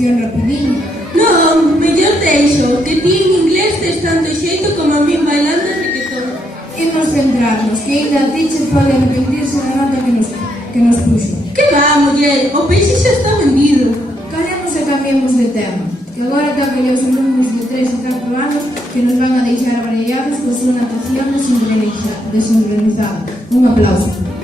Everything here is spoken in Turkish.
canción rapidinho. Non, mellor deixo, que ti en inglés tes tanto xeito como a min bailando reggaetón. Imos centrarnos, que ainda a ti che pode arrepentirse da nota que nos puxo. Que va, muller, o peixe xa está vendido. Calemos e cambiemos de tema, que agora toca os alumnos de 3 e 4 anos que nos van a deixar abrellados con súa natación desorganizada. Un aplauso.